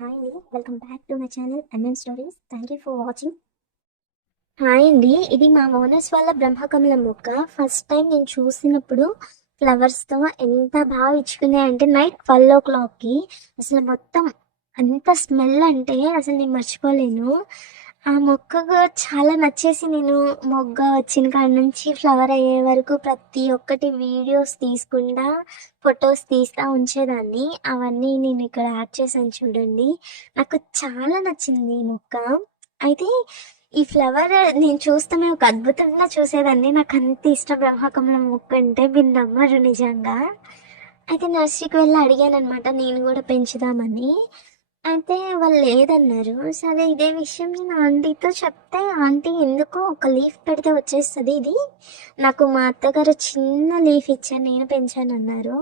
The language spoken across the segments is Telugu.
హాయ్ అండి welcome back to my channel MM stories thank you for watching hi అండి ఇది మా ఓనర్స్ వాళ్ళ బ్రహ్మకమలం మొక్క ఫస్ట్ టైం నేను చూసినప్పుడు ఫ్లవర్స్తో ఎంత బాగా ఇచ్చుకున్నాయి అంటే నైట్ ట్వెల్వ్ ఓ క్లాక్కి అసలు మొత్తం అంత స్మెల్ అంటే అసలు నేను మర్చిపోలేను. ఆ మొక్కకు చాలా నచ్చేసి నేను మొగ్గ వచ్చిన కాడ నుంచి ఫ్లవర్ అయ్యే వరకు ప్రతి ఒక్కటి వీడియోస్ తీసుకుండా ఫొటోస్ తీస్తా ఉంచేదాన్ని. అవన్నీ నేను ఇక్కడ యాడ్ చేశాను చూడండి. నాకు చాలా నచ్చింది ఈ మొక్క. అయితే ఈ ఫ్లవర్ నేను చూస్తూనే ఒక అద్భుతంగా చూసేదాన్ని. నాకు అంత ఇష్టం బ్రహ్మకమలం మొక్క అంటే మీరు నమ్మరు నిజంగా. అయితే నర్సరీకి వెళ్ళి అడిగాను అనమాట నేను కూడా పెంచుదామని. అయితే వాళ్ళు లేదన్నారు. సరే ఇదే విషయం నేను ఆంటీతో చెప్తే ఆంటీ ఎందుకో ఒక లీఫ్ పెడితే వచ్చేస్తుంది ఇది. నాకు మా అత్తగారు చిన్న లీఫ్ ఇచ్చాను నేను పెంచాను అన్నారు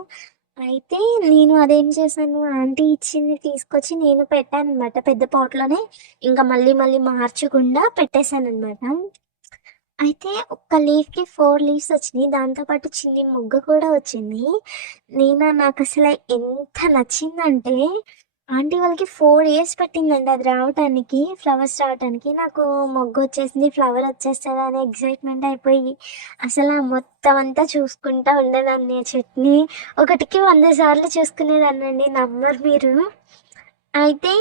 అయితే నేను అదేం చేశాను ఆంటీ ఇచ్చింది తీసుకొచ్చి నేను పెట్టాను అనమాట పెద్ద పాట్లోనే. ఇంకా మళ్ళీ మళ్ళీ మార్చకుండా పెట్టేశాను అనమాట అయితే ఒక్క లీఫ్కి ఫోర్ లీవ్స్ వచ్చినాయి. దాంతోపాటు చిన్ని మొగ్గ కూడా వచ్చింది. నేను నాకు అసలు ఎంత నచ్చిందంటే ఆంటీ వాళ్ళకి ఫోర్ ఇయర్స్ పట్టిందండి అది రావటానికి ఫ్లవర్స్ రావటానికి. నాకు మొగ్గు వచ్చేసింది ఫ్లవర్ వచ్చేస్తుంది అనే ఎగ్జైట్మెంట్ అయిపోయి అసలు ఆ మొత్తం అంతా చూసుకుంటా ఉండేదాన్ని. ఆ చెట్ని ఒకటికి వంద సార్లు చూసుకునేదాన్నండి అండి నమ్మరు మీరు. అయితే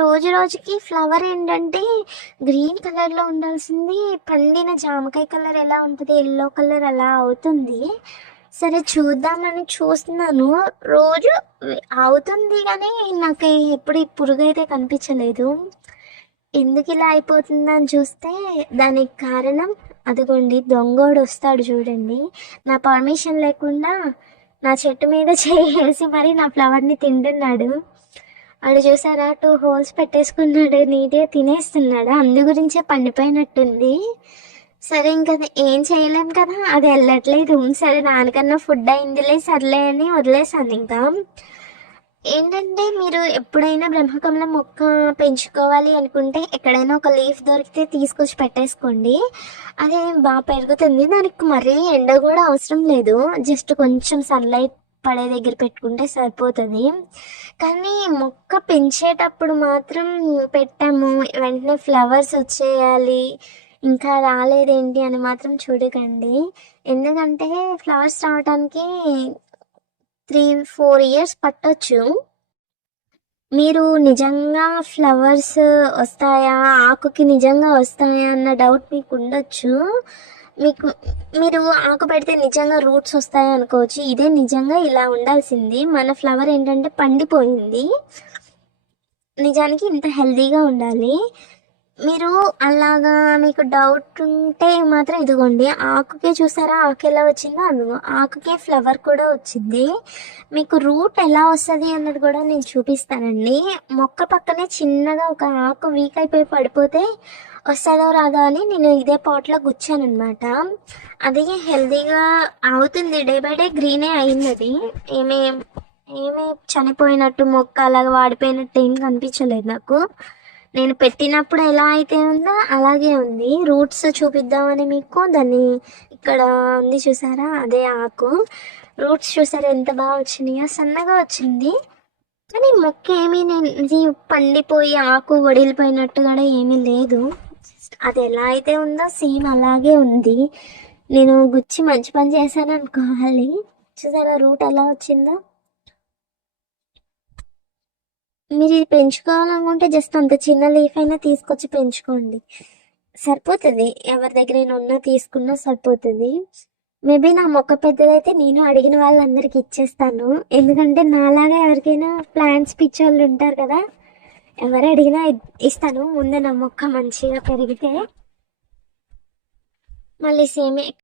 రోజు రోజుకి ఫ్లవర్ ఏంటంటే గ్రీన్ కలర్లో ఉండాల్సింది పండిన జామకాయ కలర్ ఎలా ఉంటుంది ఎల్లో కలర్ అలా అవుతుంది. సరే చూద్దామని చూస్తున్నాను. రోజు అవుతుంది కానీ నాకు ఎప్పుడు ఈ పురుగు అయితే కనిపించలేదు. ఎందుకు ఇలా అయిపోతుందని చూస్తే దానికి కారణం అదిగోండి దొంగోడు వస్తాడు చూడండి. నా పర్మిషన్ లేకుండా నా చెట్టు మీద చేసి మరి నా ఫ్లవర్ని తింటున్నాడు. వాడు చూసారా టూ హోల్స్ పెట్టేసుకున్నాడు నీట్గా తినేస్తున్నాడు. అందు గురించే పండిపోయినట్టుంది. సరే ఇంకా ఏం చేయలేం కదా. అది వెళ్ళట్లేదు. సరే నాన్నకన్నా ఫుడ్ అయిందిలే సర్లే అని వదిలేసాను ఇంకా. ఏంటంటే మీరు ఎప్పుడైనా బ్రహ్మకమలం మొక్క పెంచుకోవాలి అనుకుంటే ఎక్కడైనా ఒక లీఫ్ దొరికితే తీసుకొచ్చి పెట్టేసుకోండి. అదే బాగా పెరుగుతుంది. దానికి మరీ ఎండ కూడా అవసరం లేదు. జస్ట్ కొంచెం సన్లైట్ పడే దగ్గర పెట్టుకుంటే సరిపోతుంది. కానీ మొక్క పెంచేటప్పుడు మాత్రం పెట్టాము. వెంటనే ఫ్లవర్స్ వచ్చేయాలి. ఇంకా రాలేదేంటి అని మాత్రం చూడకండి. ఎందుకంటే ఫ్లవర్స్ రావడానికి త్రీ ఫోర్ ఇయర్స్ పట్టొచ్చు. మీరు నిజంగా ఫ్లవర్స్ వస్తాయా? ఆకుకి నిజంగా వస్తాయా అన్న డౌట్ మీకు ఉండొచ్చు. మీకు మీరు ఆకు పెడితే నిజంగా రూట్స్ వస్తాయి అనుకోవచ్చు. ఇదే నిజంగా ఇలా ఉండాల్సింది. మన ఫ్లవర్ ఏంటంటే పండిపోయింది. నిజానికి ఇంత హెల్దీగా ఉండాలి. మీరు అలాగా మీకు డౌట్ ఉంటే మాత్రం ఇదిగోండి ఆకుకే చూసారా? ఆకు ఎలా వచ్చిందో అందులో. ఆకుకే ఫ్లవర్ కూడా వచ్చింది. మీకు రూట్ ఎలా వస్తుంది అన్నది కూడా నేను చూపిస్తానండి. మొక్క పక్కనే చిన్నగా ఒక ఆకు వీక్ అయిపోయి పడిపోతే వస్తుందో రాదో అని నేను ఇదే పాట్లో గుచ్చానమాట అది హెల్దీగా అవుతుంది. డే బై డే గ్రీనే అయింది అది ఏమీ ఏమీ చనిపోయినట్టు మొక్క అలాగ వాడిపోయినట్టు ఏం కనిపించలేదు నాకు. నేను పెట్టినప్పుడు ఎలా అయితే ఉందో అలాగే ఉంది. రూట్స్ చూపిద్దామని మీకు దాన్ని ఇక్కడ ఉంది చూసారా? అదే ఆకు. రూట్స్ చూసారా? ఎంత బాగా వచ్చినాయో? సన్నగా వచ్చింది. కానీ మొక్క ఏమీ నేను పండిపోయి ఆకు వడిలిపోయినట్టు కూడా ఏమీ లేదు. అది ఎలా అయితే ఉందో సేమ్ అలాగే ఉంది. నేను గుచ్చి మంచి పని చేశాను అనుకోవాలి. చూసారా? రూట్ ఎలా వచ్చిందో? మీరు ఇది పెంచుకోవాలనుకుంటే జస్ట్ అంత చిన్న లీఫ్ అయినా తీసుకొచ్చి పెంచుకోండి. సరిపోతుంది. ఎవరి దగ్గర ఉన్నా తీసుకున్నా సరిపోతుంది. మేబీ నా మొక్క పెద్దదైతే నేను అడిగిన వాళ్ళందరికి ఇచ్చేస్తాను. ఎందుకంటే నాలాగా ఎవరికైనా ప్లాంట్స్ పిచ్చోళ్ళు ఉంటారు కదా ఎవరు అడిగినా ఇస్తాను. ముందే నా మొక్క మంచిగా పెరిగితే. మళ్ళీ సేమ్